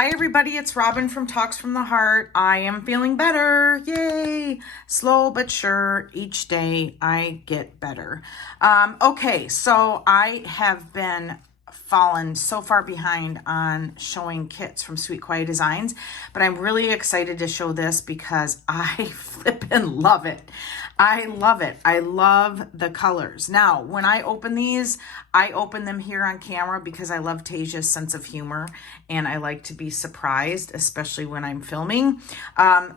Hi everybody, it's Robin from Talks from the Heart. I am feeling better. Yay! Slow but sure, each day I get better. Okay, so I have been fallen so far behind on showing kits from Sweet Kawaii Designs, but I'm really excited to show this because I flippin' love it. I love it. I love the colors. Now, when I open these, I open them here on camera because I love Tasia's sense of humor and I like to be surprised, especially when I'm filming.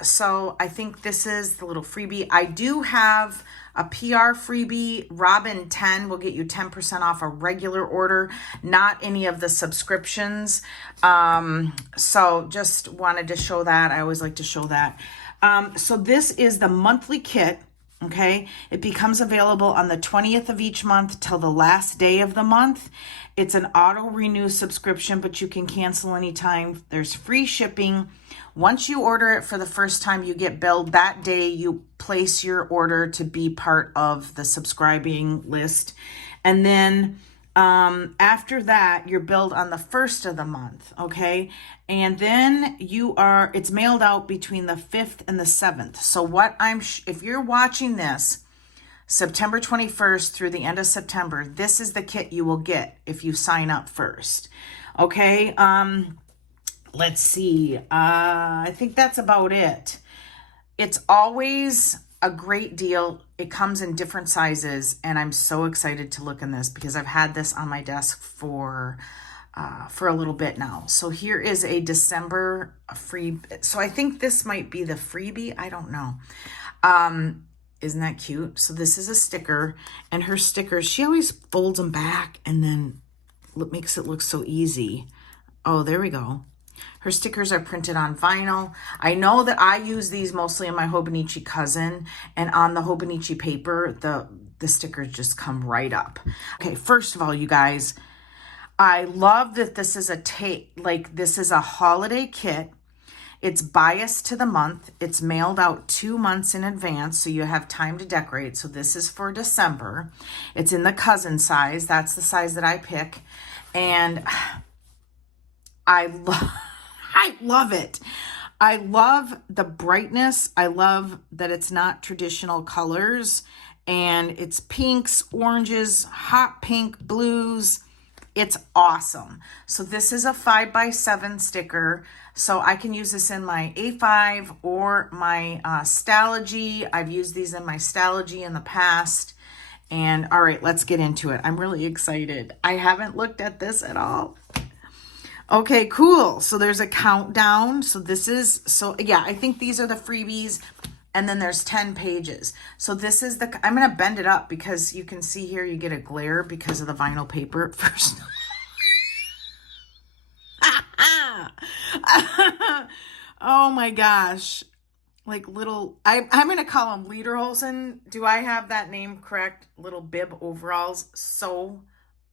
So I think this is the little freebie. I do have a PR freebie. Robin 10 will get you 10% off a regular order, not any of the subscriptions. So just wanted to show that. I always like to show that. So this is the monthly kit. Okay, it becomes available on the 20th of each month till the last day of the month. It's an auto renew subscription, but you can cancel anytime. There's free shipping. Once you order it for the first time, you get billed that day. You place your order to be part of the subscribing list. And then after that, you're billed on the first of the month, okay? And then it's mailed out between the 5th and the 7th. So if you're watching this September 21st through the end of September, this is the kit you will get if you sign up first, okay? Let's see. I think that's about it. It's always a great deal. It comes in different sizes, and I'm so excited to look in this because I've had this on my desk for a little bit now. So here is a December free. So I think this might be the freebie. I don't know. Isn't that cute? So this is a sticker, and her stickers, she always folds them back and then makes it look so easy. Oh, there we go. Her stickers are printed on vinyl. I know that I use these mostly in my Hobonichi cousin, and on the Hobonichi paper, the stickers just come right up. Okay, first of all, you guys, I love that this is this is a holiday kit. It's biased to the month. It's mailed out 2 months in advance, so you have time to decorate. So this is for December. It's in the cousin size. That's the size that I pick. And I love it. I love the brightness. I love that it's not traditional colors, and it's pinks, oranges, hot pink, blues. It's awesome. So this is a 5x7 sticker. So I can use this in my A5 or my Stalogy. I've used these in my Stalogy in the past. And all right, let's get into it. I'm really excited. I haven't looked at this at all. Okay, cool. So there's a countdown. Yeah, I think these are the freebies. And then there's 10 pages. So this is I'm going to bend it up because you can see here you get a glare because of the vinyl paper first. Oh my gosh. Like little, I'm going to call them lederhosen. Do I have that name correct? Little bib overalls. So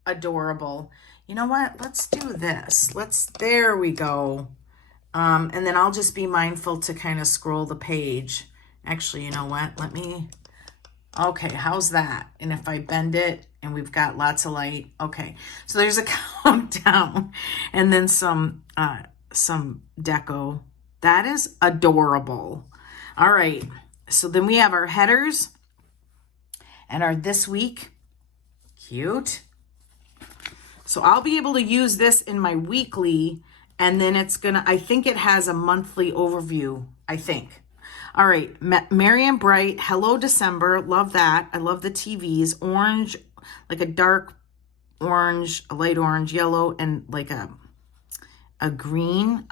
adorable. You know what? Let's do this. There we go. And then I'll just be mindful to kind of scroll the page. Actually, you know what? Okay, how's that? And if I bend it and we've got lots of light. Okay, so there's a countdown and then some deco. That is adorable. All right, so then we have our headers and our this week. Cute. So I'll be able to use this in my weekly, and then I think it has a monthly overview, I think. All right, Merry and Bright, Hello December, love that. I love the TVs, orange, like a dark orange, a light orange, yellow, and like a green,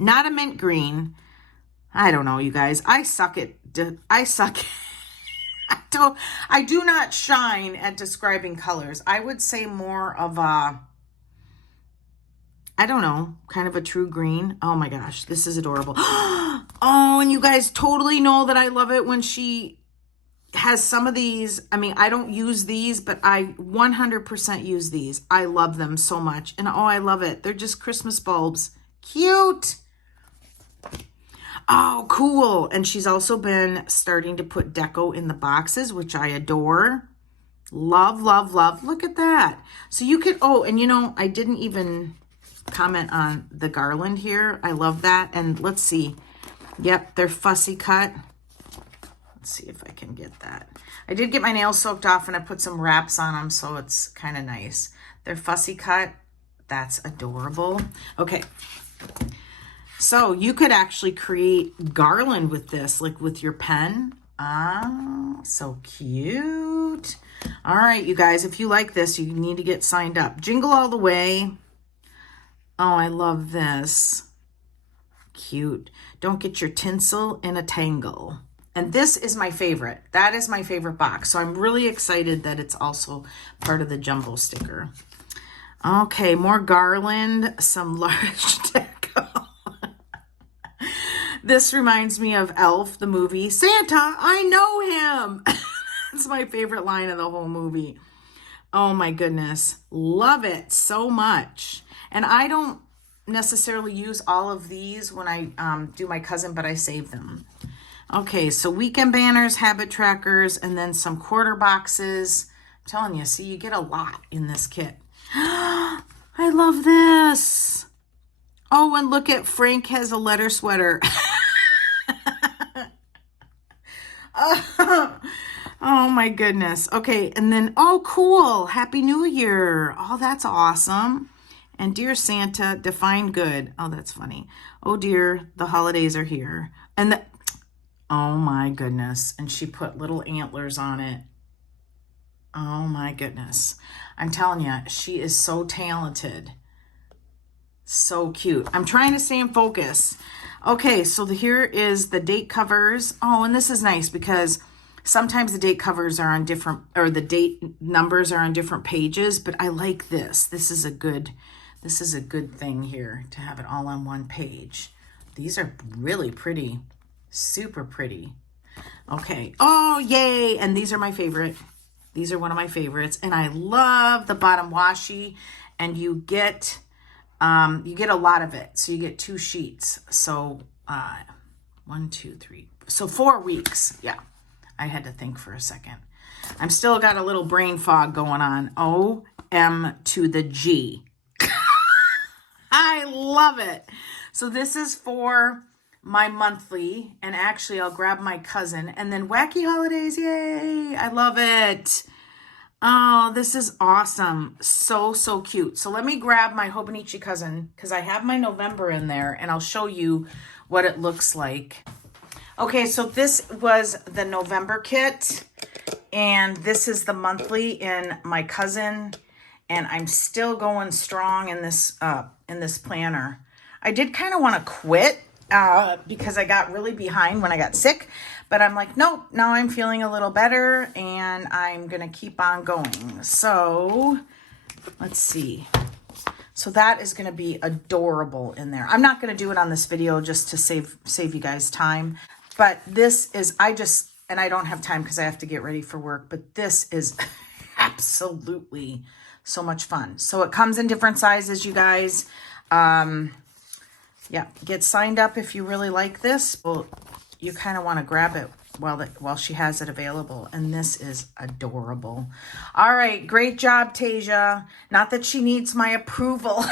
not a mint green. I don't know, you guys. I suck. I do not shine at describing colors. I would say more of I don't know, kind of a true green. Oh my gosh, this is adorable. Oh, and you guys totally know that I love it when she has some of these. I mean, I don't use these, but I 100% use these. I love them so much. And oh, I love it. They're just Christmas bulbs. Cute. Oh, cool. And she's also been starting to put deco in the boxes, which I adore. Love, love, love. Look at that. So you could, oh, and you know, I didn't even comment on the garland here. I love that. And let's see. Yep, they're fussy cut. Let's see if I can get that. I did get my nails soaked off and I put some wraps on them, so it's kind of nice. They're fussy cut. That's adorable. Okay. So you could actually create garland with this, like with your pen. Ah, so cute. All right, you guys, if you like this, you need to get signed up. Jingle all the way. Oh, I love this. Cute. Don't get your tinsel in a tangle. And this is my favorite. That is my favorite box. So I'm really excited that it's also part of the jumbo sticker. Okay, more garland, some large deco. This reminds me of Elf, the movie. Santa, I know him. It's my favorite line of the whole movie. Oh my goodness. Love it so much. And I don't necessarily use all of these when I do my cousin, but I save them. Okay, so weekend banners, habit trackers, and then some quarter boxes. I'm telling you, see, you get a lot in this kit. I love this. Oh, and look at Frank has a letter sweater. Oh my goodness. Okay, and then, oh, cool. Happy New Year. Oh, that's awesome. And dear Santa, define good. Oh, that's funny. Oh dear, the holidays are here. And the, oh my goodness. And she put little antlers on it. Oh my goodness. I'm telling you, she is so talented. So cute. I'm trying to stay in focus. Okay, so here is the date covers. Oh, and this is nice because sometimes the date covers are on different, or the date numbers are on different pages, but I like this. This is a good thing here to have it all on one page. These are really pretty, super pretty. Okay. Oh, yay. And these are my favorite. These are one of my favorites. And I love the bottom washi, and you get a lot of it. So you get 2 sheets. So 1, 2, 3. So 4 weeks. Yeah. I had to think for a second. I'm still got a little brain fog going on. O-M to the G. I love it. So this is for my monthly, and actually I'll grab my cousin, and then Wacky Holidays. Yay. I love it. Oh, this is awesome. So, so cute. So let me grab my Hobonichi cousin because I have my November in there, and I'll show you what it looks like. Okay, so this was the November kit, and this is the monthly in my cousin, and I'm still going strong in this planner. I did kind of want to quit because I got really behind when I got sick, but I'm like, nope, now I'm feeling a little better and I'm going to keep on going. So let's see. So that is going to be adorable in there. I'm not going to do it on this video just to save you guys time, but this is, and I don't have time because I have to get ready for work, but this is absolutely so much fun. So it comes in different sizes, you guys. Yeah, get signed up if you really like this. Well, you kind of want to grab it while she has it available. And this is adorable. All right, great job, Tasia. Not that she needs my approval.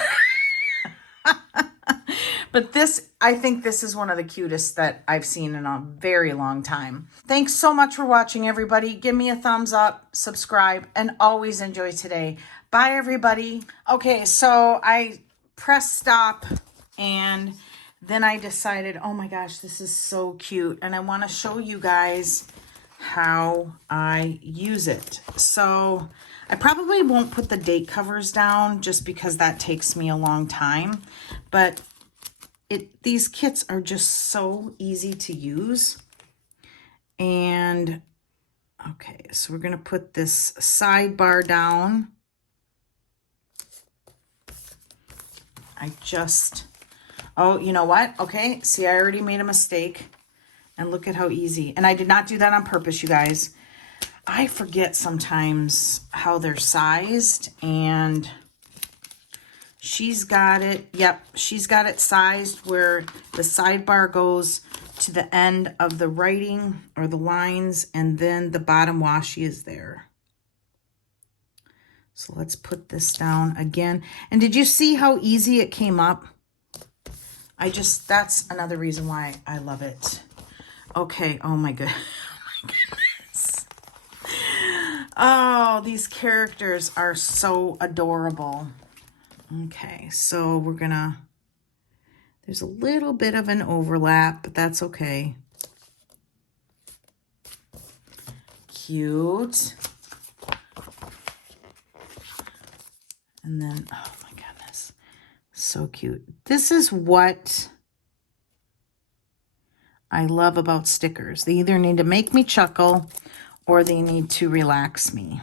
But I think this is one of the cutest that I've seen in a very long time. Thanks so much for watching, everybody. Give me a thumbs up, subscribe, and always enjoy today. Bye, everybody. Okay, so I pressed stop, and then I decided, oh my gosh, this is so cute. And I want to show you guys how I use it. So I probably won't put the date covers down just because that takes me a long time. But these kits are just so easy to use. And okay, so we're going to put this sidebar down. Oh, you know what? Okay, see, I already made a mistake. And look at how easy. And I did not do that on purpose, you guys. I forget sometimes how they're sized. And she's got it. Yep, she's got it sized where the sidebar goes to the end of the writing or the lines. And then the bottom washi is there. So let's put this down again. And did you see how easy it came up? That's another reason why I love it. Okay, oh my goodness. Oh, these characters are so adorable. Okay, so we're gonna, there's a little bit of an overlap, but that's okay. Cute. And then, oh my goodness, so cute. This is what I love about stickers. They either need to make me chuckle or they need to relax me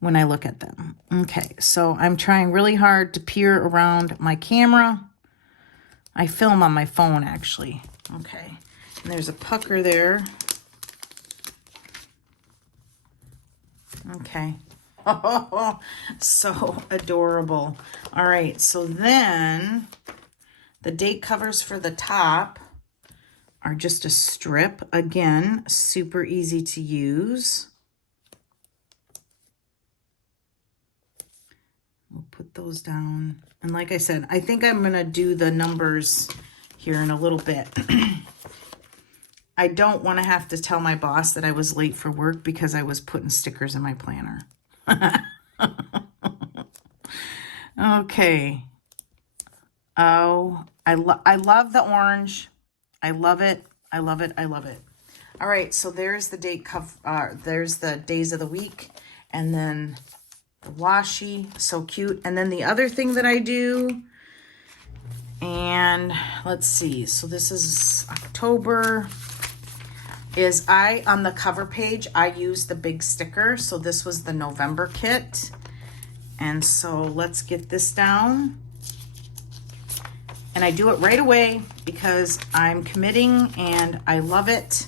when I look at them. Okay, so I'm trying really hard to peer around my camera. I film on my phone, actually. Okay, and there's a pucker there. Okay. Oh, so adorable. All right, so then the date covers for the top are just a strip. Again, super easy to use. We'll put those down. And like I said, I think I'm going to do the numbers here in a little bit. I don't want to have to tell my boss that I was late for work because I was putting stickers in my planner. Okay. Oh, I love the orange. I love it. I love it. I love it. All right, so there's the date there's the days of the week, and then the washi, so cute. And then the other thing that I do, and let's see, so this is October, is on the cover page, I use the big sticker. So this was the November kit. And so let's get this down. And I do it right away because I'm committing and I love it.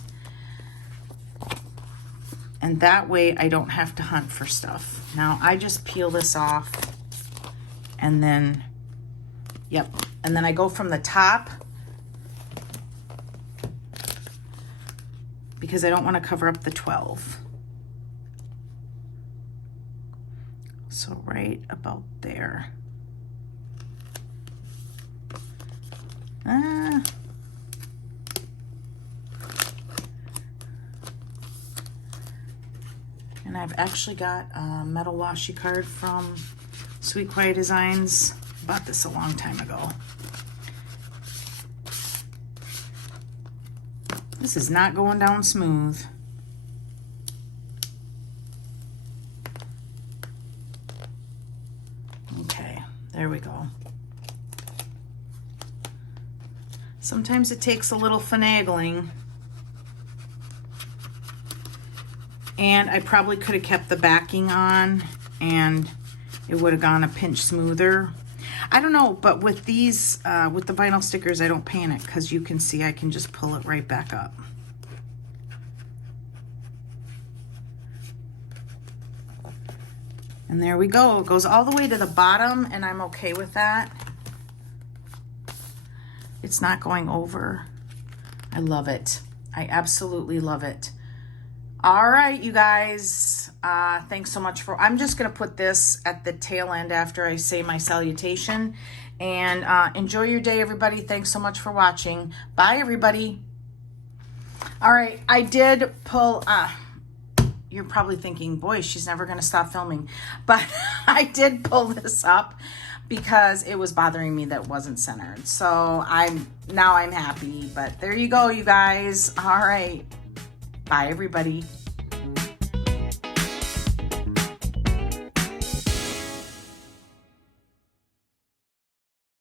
And that way I don't have to hunt for stuff. Now I just peel this off and then, yep. And then I go from the top because I don't want to cover up the 12. So right about there. And I've actually got a metal washi card from Sweet Kawaii Designs. Bought this a long time ago. This is not going down smooth. Okay, there we go. Sometimes it takes a little finagling. And I probably could have kept the backing on and it would have gone a pinch smoother. I don't know, but with these, with the vinyl stickers, I don't panic because you can see I can just pull it right back up. And there we go. It goes all the way to the bottom and I'm okay with that. It's not going over. I love it. I absolutely love it. All right, you guys, thanks so much for, I'm just going to put this at the tail end after I say my salutation. And enjoy your day, everybody. Thanks so much for watching. Bye, everybody. All right, I did pull, you're probably thinking, boy, she's never going to stop filming. But I did pull this up because it was bothering me that it wasn't centered. So now I'm happy. But there you go, you guys. All right. Bye, everybody.